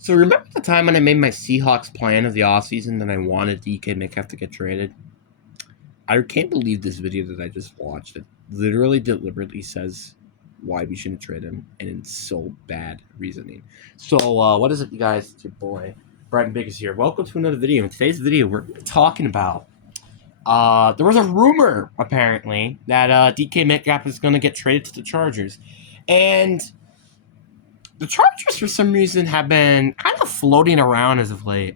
So remember the time when I made my Seahawks plan of the offseason that I wanted DK Metcalf to get traded? I can't believe this video that I just watched. It literally deliberately says why we shouldn't trade him, and it's so bad reasoning. So what is it, you guys? It's your boy, Brighton Big is here. Welcome to another video. In today's video, we're talking about there was a rumor, apparently, that DK Metcalf is going to get traded to the Chargers. And the Chargers, for some reason, have been kind of floating around as of late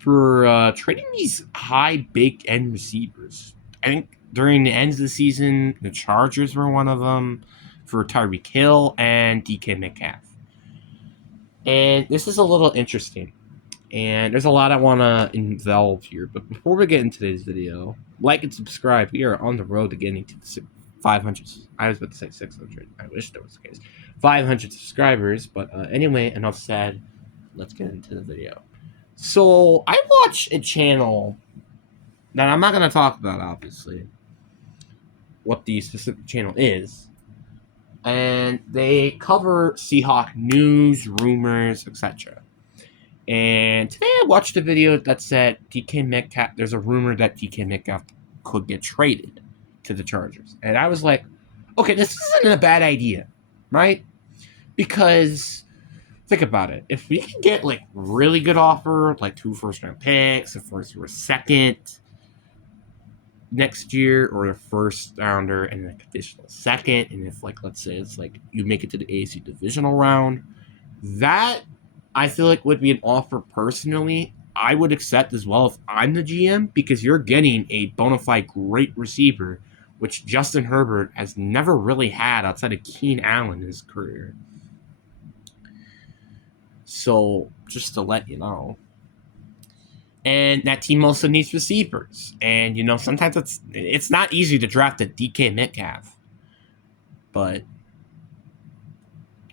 for trading these high big end receivers. I think during the end of the season, the Chargers were one of them for Tyreek Hill and DK Metcalf. And this is a little interesting. And there's a lot I want to involve here. But before we get into today's video, like and subscribe. We are on the road to getting to 500. I was about to say 600. I wish that was the case. 500 subscribers. But anyway, enough said. Let's get into the video. So I watch a channel that I'm not going to talk about, obviously, what the specific channel is. And they cover Seahawk news, rumors, etc. And today I watched a video that said DK Metcalf, there's a rumor that DK Metcalf could get traded to the Chargers. And I was like, okay, this isn't a bad idea, right? Because think about it. If we can get like really good offer, like 2 first-round picks, a first or a second next year, or a first rounder and an additional second, and if like let's say it's like you make it to the AFC divisional round, that I feel like would be an offer personally I would accept as well if I'm the GM, because you're getting a bona fide great receiver, which Justin Herbert has never really had outside of Keenan Allen in his career. So just to let you know. And that team also needs receivers. And, sometimes it's not easy to draft a DK Metcalf. But,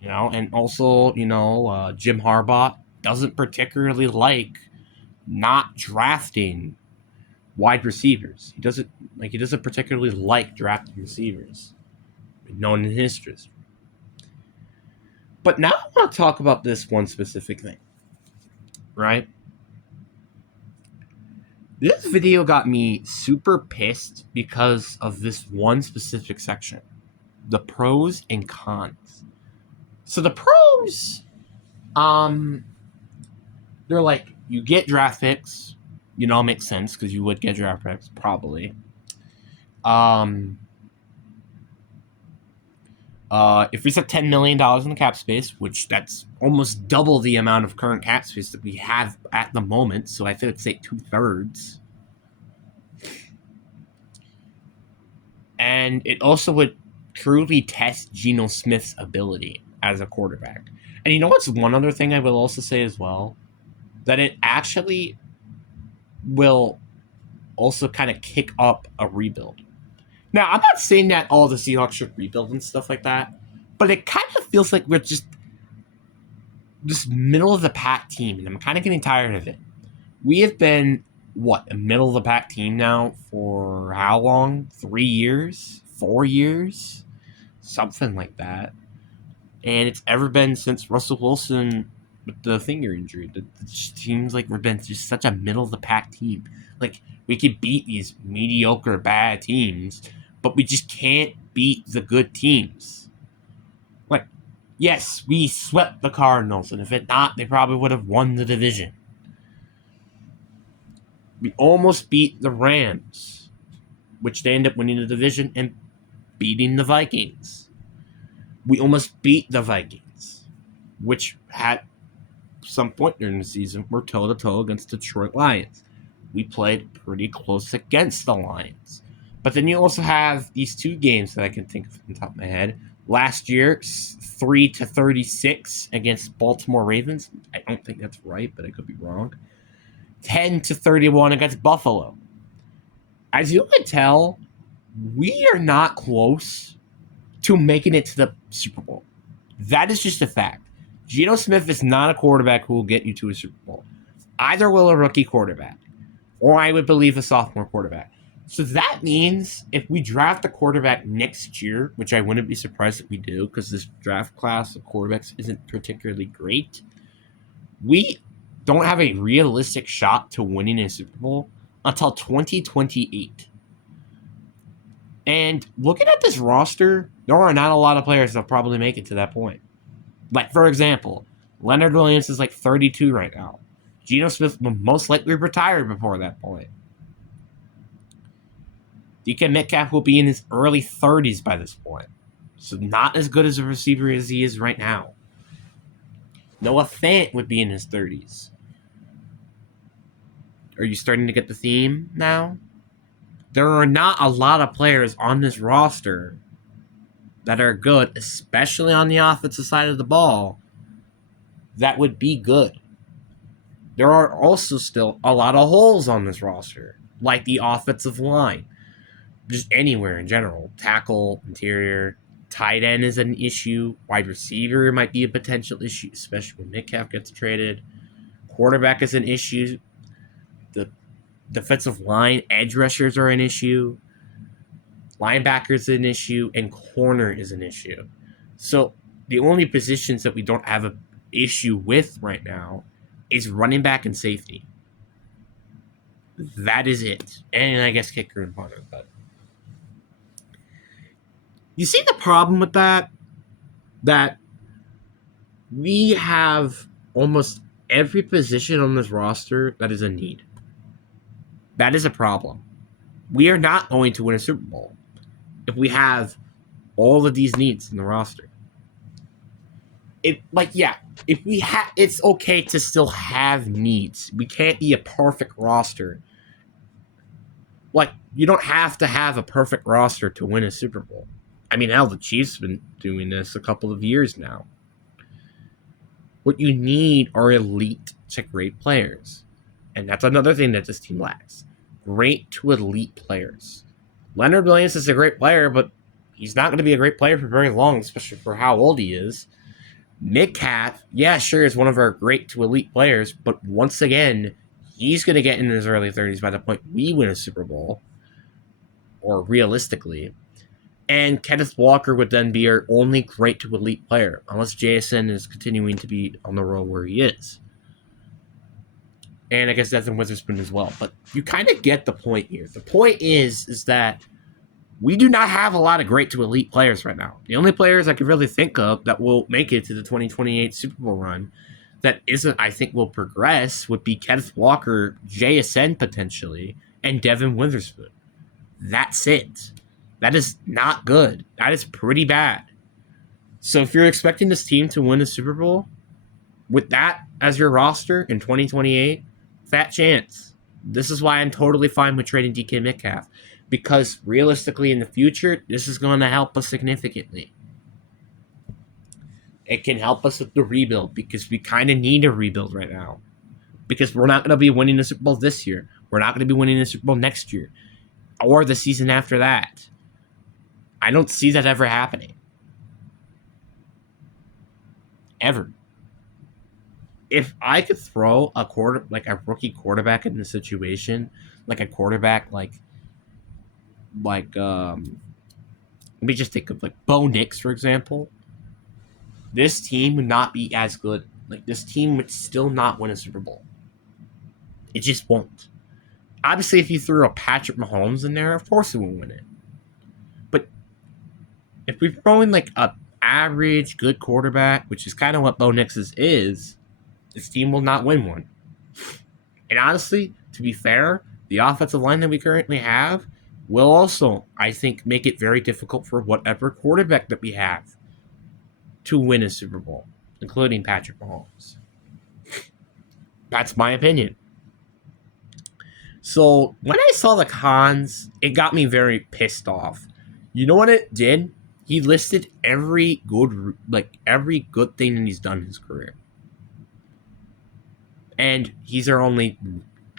and also, Jim Harbaugh doesn't particularly like not drafting wide receivers. He doesn't particularly like drafting receivers. Known in history. But now I want to talk about this one specific thing. Right? This video got me super pissed because of this one specific section. The pros and cons. So the pros, they're like, you get draft picks. Makes sense because you would get draft picks, probably. If we set $10 million in the cap space, which that's almost double the amount of current cap space that we have at the moment, so I think it's like 2/3. And it also would truly test Geno Smith's ability as a quarterback. And what's one other thing I will also say as well? That it actually will also kind of kick up a rebuild. Now, I'm not saying that all the Seahawks should rebuild and stuff like that, but it kind of feels like we're just this middle-of-the-pack team, and I'm kind of getting tired of it. We have been, a middle-of-the-pack team now for how long? 3 years? 4 years? Something like that. And it's ever been since Russell Wilson with the finger injury. It seems like we've been just such a middle-of-the-pack team. Like, we could beat these mediocre, bad teams, but we just can't beat the good teams. Like, yes, we swept the Cardinals, and if it not, they probably would have won the division. We almost beat the Rams, which they end up winning the division and beating the Vikings. We almost beat the Vikings, which at some point during the season were toe-to-toe against Detroit Lions. We played pretty close against the Lions. But then you also have these 2 games that I can think of from the top of my head. Last year, 3-36 against Baltimore Ravens. I don't think that's right, but I could be wrong. 10-31 against Buffalo. As you can tell, we are not close to making it to the Super Bowl. That is just a fact. Geno Smith is not a quarterback who will get you to a Super Bowl. Either will a rookie quarterback, or I would believe a sophomore quarterback. So that means if we draft a quarterback next year, which I wouldn't be surprised if we do, because this draft class of quarterbacks isn't particularly great, We don't have a realistic shot to winning a Super Bowl until 2028. And looking at this roster, there are not a lot of players that'll probably make it to that point. Like, for example, Leonard Williams is like 32 right now. Geno Smith will most likely retire before that point. DK Metcalf will be in his early 30s by this point. So not as good as a receiver as he is right now. Noah Fant would be in his 30s. Are you starting to get the theme now? There are not a lot of players on this roster that are good, especially on the offensive side of the ball, that would be good. There are also still a lot of holes on this roster, like the offensive line, just anywhere in general. Tackle, interior, tight end is an issue. Wide receiver might be a potential issue, especially when Metcalf gets traded. Quarterback is an issue. The defensive line, edge rushers are an issue. Linebacker is an issue, and corner is an issue. So the only positions that we don't have an issue with right now is running back and safety. That is it. And I guess kicker and punter. But you see the problem with that? That we have almost every position on this roster that is a need. That is a problem. We are not going to win a Super Bowl if we have all of these needs in the roster. It's okay to still have needs. We can't be a perfect roster. Like, you don't have to have a perfect roster to win a Super Bowl. I mean, hell, the Chiefs have been doing this a couple of years now. What you need are elite to great players. And that's another thing that this team lacks. Great to elite players. Leonard Williams is a great player, but he's not going to be a great player for very long, especially for how old he is. Metcalf, yeah, sure, is one of our great to elite players, but once again, he's going to get in his early 30s by the point we win a Super Bowl, or realistically. And Kenneth Walker would then be our only great to elite player, unless JSN is continuing to be on the road where he is. And I guess Devin Witherspoon as well. But you kind of get the point here. The point is that we do not have a lot of great to elite players right now. The only players I could really think of that will make it to the 2028 Super Bowl run that isn't, I think, will progress would be Kenneth Walker, JSN potentially, and Devin Witherspoon. That's it. That is not good. That is pretty bad. So if you're expecting this team to win a Super Bowl with that as your roster in 2028, fat chance. This is why I'm totally fine with trading DK Metcalf. Because realistically in the future, this is going to help us significantly. It can help us with the rebuild because we kind of need a rebuild right now. Because we're not going to be winning the Super Bowl this year. We're not going to be winning the Super Bowl next year. Or the season after that. I don't see that ever happening. Ever. If I could throw a rookie quarterback in the situation, like a quarterback let me just think of like Bo Nix, for example. This team would not be as good. Like, this team would still not win a Super Bowl. It just won't. Obviously, if you threw a Patrick Mahomes in there, of course it will win it. But if we're throwing like a average good quarterback, which is kind of what Bo Nix is, this team will not win one. And honestly, to be fair, the offensive line that we currently have will also, I think, make it very difficult for whatever quarterback that we have to win a Super Bowl, including Patrick Mahomes. That's my opinion. So when I saw the cons, it got me very pissed off. You know what it did? He listed every good thing that he's done in his career. And he's our only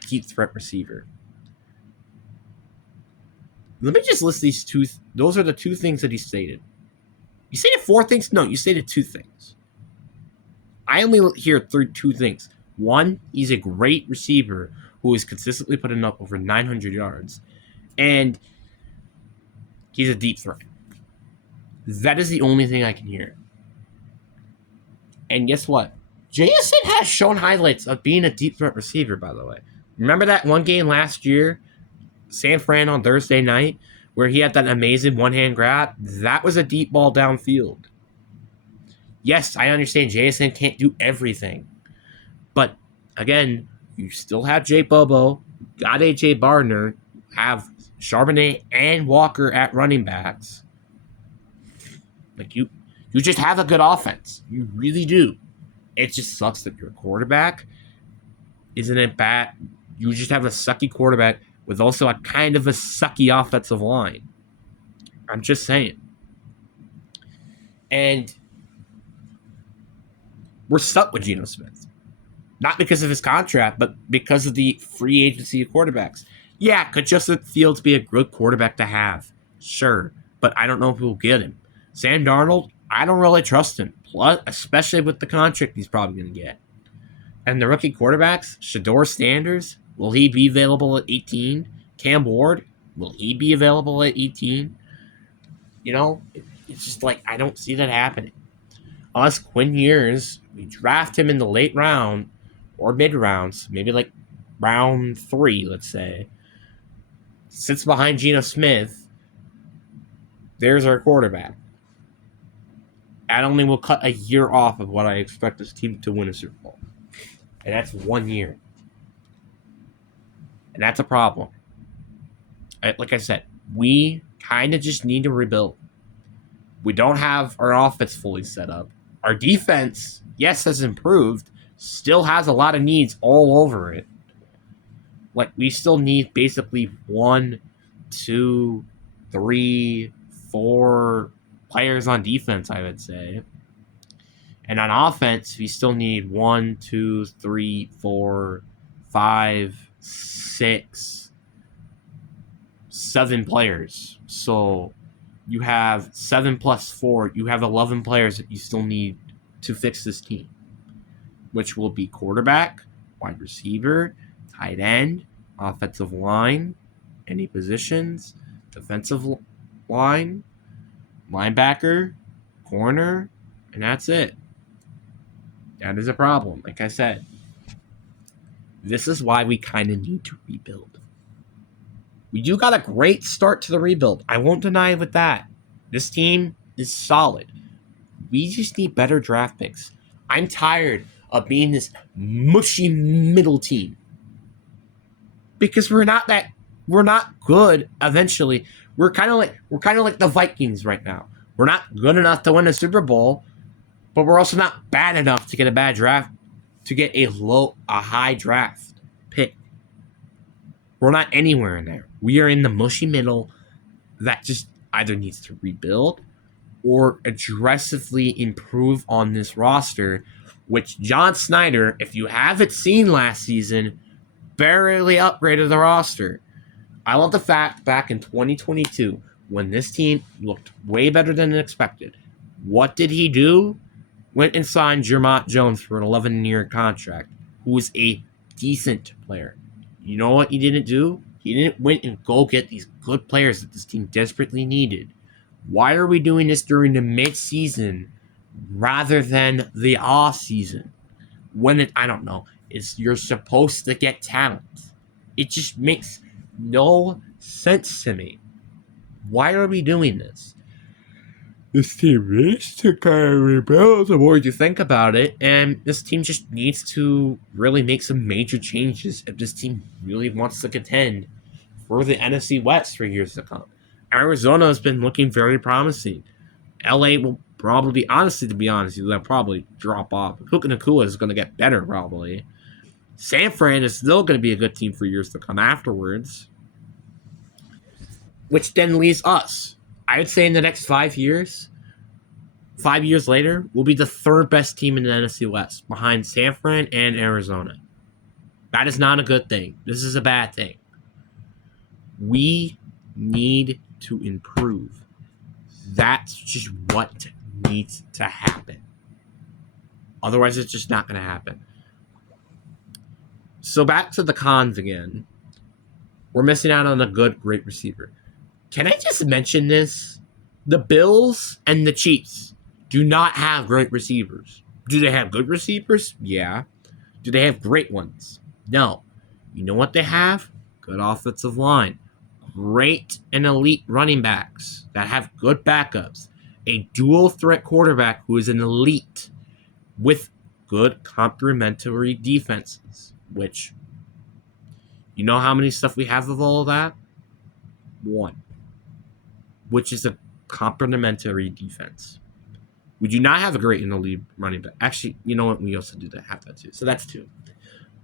deep threat receiver. Let me just list these two. Those are the two things that he stated. You stated four things? No, you stated two things. I only hear two things. One, he's a great receiver who is consistently putting up over 900 yards. And he's a deep threat. That is the only thing I can hear. And guess what? Jason has shown highlights of being a deep threat receiver, by the way. Remember that one game last year, San Fran on Thursday night, where he had that amazing one-hand grab? That was a deep ball downfield. Yes, I understand Jason can't do everything. But, again, you still have Jay Bobo, got A.J. Bardner, have Charbonnet and Walker at running backs. Like, you just have a good offense. You really do. It just sucks that your quarterback isn't it bad. You just have a sucky quarterback with also a kind of a sucky offensive line. I'm just saying. And we're stuck with Geno Smith. Not because of his contract, but because of the free agency of quarterbacks. Yeah, could Justin Fields be a good quarterback to have? Sure, but I don't know if we'll get him. Sam Darnold, I don't really trust him, plus, especially with the contract he's probably going to get. And the rookie quarterbacks, Shador Sanders, will he be available at 18? Cam Ward, will he be available at 18? You know, it's just like, I don't see that happening. Unless Quinn Ewers, we draft him in the late round or mid rounds, maybe like round 3, let's say, sits behind Geno Smith, there's our quarterback. That only will cut a year off of what I expect this team to win a Super Bowl. And that's 1 year. And that's a problem. Like I said, we kind of just need to rebuild. We don't have our offense fully set up. Our defense, yes, has improved, still has a lot of needs all over it. Like, we still need basically 1, 2, 3, 4 players on defense, I would say. And on offense, we still need 1, 2, 3, 4, 5, 6, 7 players. So you have 7 plus 4. You have 11 players that you still need to fix this team, which will be quarterback, wide receiver, tight end, offensive line, any positions, defensive line, linebacker, corner, and that's it. That is a problem. Like I said, this is why we kind of need to rebuild. We do got a great start to the rebuild. I won't deny with that. This team is solid. We just need better draft picks. I'm tired of being this mushy middle team. Because we're not good eventually. We're kind of like the Vikings right now. We're not good enough to win a Super Bowl, but we're also not bad enough to get a bad draft, to get a high draft pick. We're not anywhere in there. We are in the mushy middle that just either needs to rebuild or aggressively improve on this roster, which John Snyder, if you haven't seen last season, barely upgraded the roster. I love the fact back in 2022, when this team looked way better than expected, what did he do? Went and signed Jermont Jones for an 11-year contract, who was a decent player. You know what he didn't do? He didn't went and go get these good players that this team desperately needed. Why are we doing this during the mid-season rather than the off-season? When I don't know, you're supposed to get talent. It just makes no sense to me. Why are we doing this? This team needs to kind of rebuild the more you think about it, and this team just needs to really make some major changes if this team really wants to contend for the NFC West for years to come. Arizona has been looking very promising. LA will probably, honestly, to be honest, they'll probably drop off. Puka Nacua is going to get better, probably. San Fran is still going to be a good team for years to come afterwards. Which then leaves us. I would say in the next 5 years, 5 years later, we'll be the third best team in the NFC West, behind San Fran and Arizona. That is not a good thing. This is a bad thing. We need to improve. That's just what needs to happen. Otherwise, it's just not going to happen. So back to the cons again. We're missing out on a great receiver. Can I just mention this? The Bills and the Chiefs do not have great receivers. Do they have good receivers? Yeah. Do they have great ones? No. You know what they have? Good offensive line. Great and elite running backs that have good backups. A dual threat quarterback who is an elite with good complementary defenses, which you know how many stuff we have of all of that? One, which is a complementary defense. We do not have a great and elite running back. Actually, you know what? We also do that, have that too. So that's two.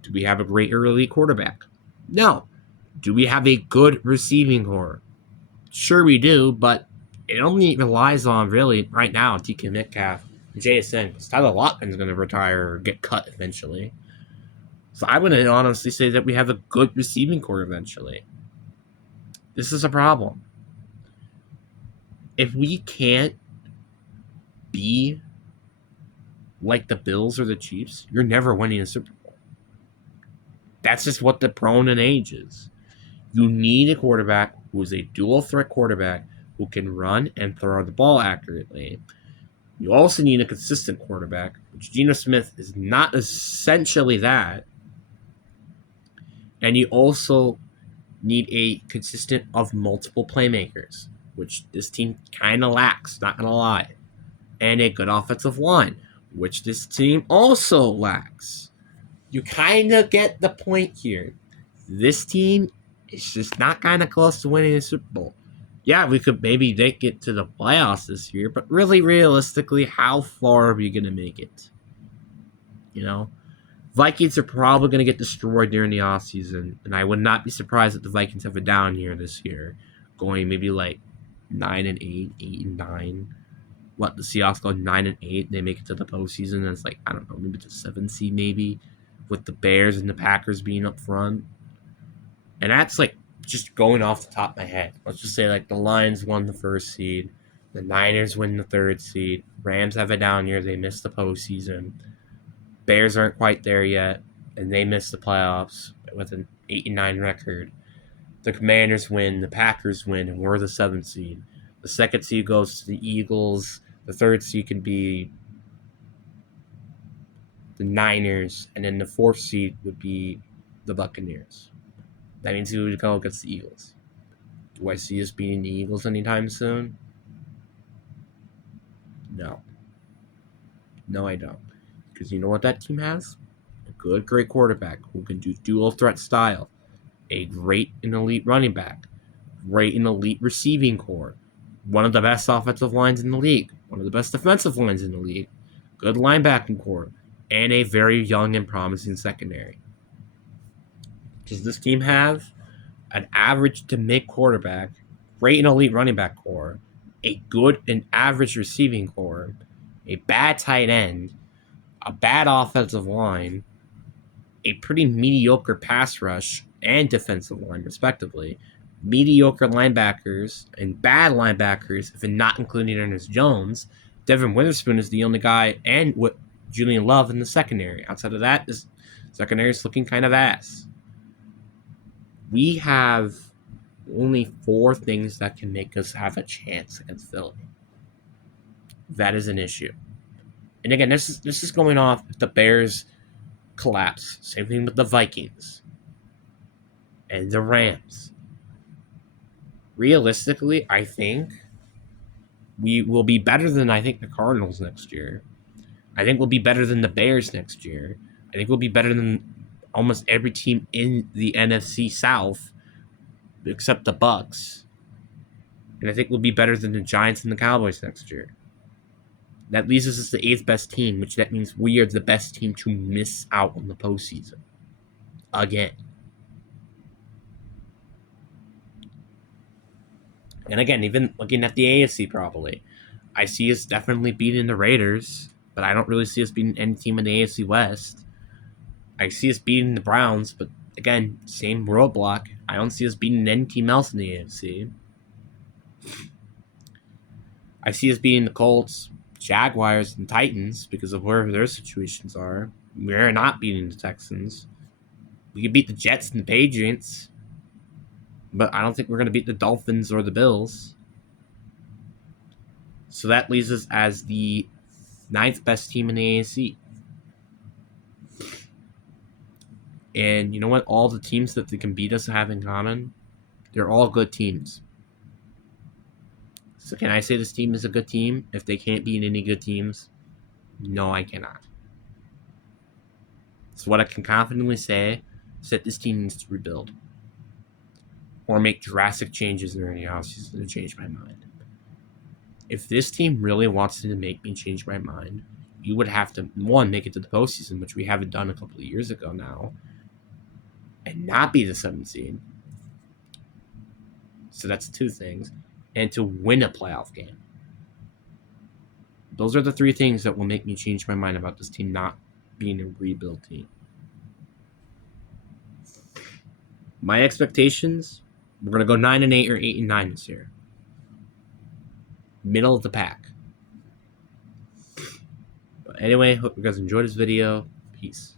Do we have a great or elite quarterback? No. Do we have a good receiving core? Sure we do, but it only relies on, really, right now, DK Metcalf and JSN, because Tyler Lockman's going to retire or get cut eventually. So I would honestly say that we have a good receiving core eventually. This is a problem. If we can't be like the Bills or the Chiefs, you're never winning a Super Bowl. That's just what the prone in age is. You need a quarterback who is a dual threat quarterback who can run and throw the ball accurately. You also need a consistent quarterback, which Geno Smith is not essentially that. And you also need a consistent of multiple playmakers, which this team kind of lacks, not going to lie. And a good offensive line, which this team also lacks. You kind of get the point here. This team is just not kind of close to winning a Super Bowl. Yeah, we could maybe make it to the playoffs this year, but really, realistically, how far are we going to make it? You know? Vikings are probably going to get destroyed during the offseason, and I would not be surprised if the Vikings have a down year this year, going maybe like 9-8, 8-9. What, the Seahawks go 9-8, they make it to the postseason, and it's like, I don't know, maybe it's a 7 seed maybe, with the Bears and the Packers being up front. And that's like just going off the top of my head. Let's just say like the Lions won the first seed, the Niners win the third seed, Rams have a down year, they miss the postseason. Bears aren't quite there yet, and they miss the playoffs with an 8-9 record. The Commanders win, the Packers win, and we're the 7th seed. The 2nd seed goes to the Eagles. The 3rd seed can be the Niners, and then the 4th seed would be the Buccaneers. That means we would go against the Eagles. Do I see us beating the Eagles anytime soon? No. No, I don't. Because you know what that team has? A good, great quarterback who can do dual threat style. A great and elite running back. Great and elite receiving core. One of the best offensive lines in the league. One of the best defensive lines in the league. Good linebacking core. And a very young and promising secondary. Does this team have an average to mid quarterback, great and elite running back core, a good and average receiving core, a bad tight end, a bad offensive line, a pretty mediocre pass rush and defensive line, respectively, mediocre linebackers and bad linebackers, if not including Ernest Jones? Devin Witherspoon is the only guy, and with Julian Love in the secondary. Outside of that, this secondary is looking kind of ass. We have only 4 things that can make us have a chance against Philly. That is an issue. And again, this is going off if the Bears collapse. Same thing with the Vikings and the Rams. Realistically, I think we will be better than the Cardinals next year. I think we'll be better than the Bears next year. I think we'll be better than almost every team in the NFC South except the Bucks. And I think we'll be better than the Giants and the Cowboys next year. That leaves us as the 8th best team, which that means we are the best team to miss out on the postseason. Again. And again, even looking at the AFC probably, I see us definitely beating the Raiders, but I don't really see us beating any team in the AFC West. I see us beating the Browns, but again, same roadblock. I don't see us beating any team else in the AFC. I see us beating the Colts, Jaguars, and Titans because of where their situations are. We're not beating the Texans. We could beat the Jets and the Patriots, but I don't think we're going to beat the Dolphins or the Bills. So that leaves us as the ninth best team in the AFC. And you know what? All the teams that they can beat us have in common, they're all good teams. So can I say this team is a good team if they can't beat any good teams? No, I cannot. So what I can confidently say is that this team needs to rebuild or make drastic changes during the offseason to change my mind. If this team really wants to make me change my mind, you would have to, one, make it to the postseason, which we haven't done a couple of years ago now, and not be the 7th seed. So that's two things. And to win a playoff game. Those are the three things that will make me change my mind about this team not being a rebuild team. My expectations, we're going to go 9-8 or 8-9 this year. Middle of the pack. But anyway, hope you guys enjoyed this video. Peace.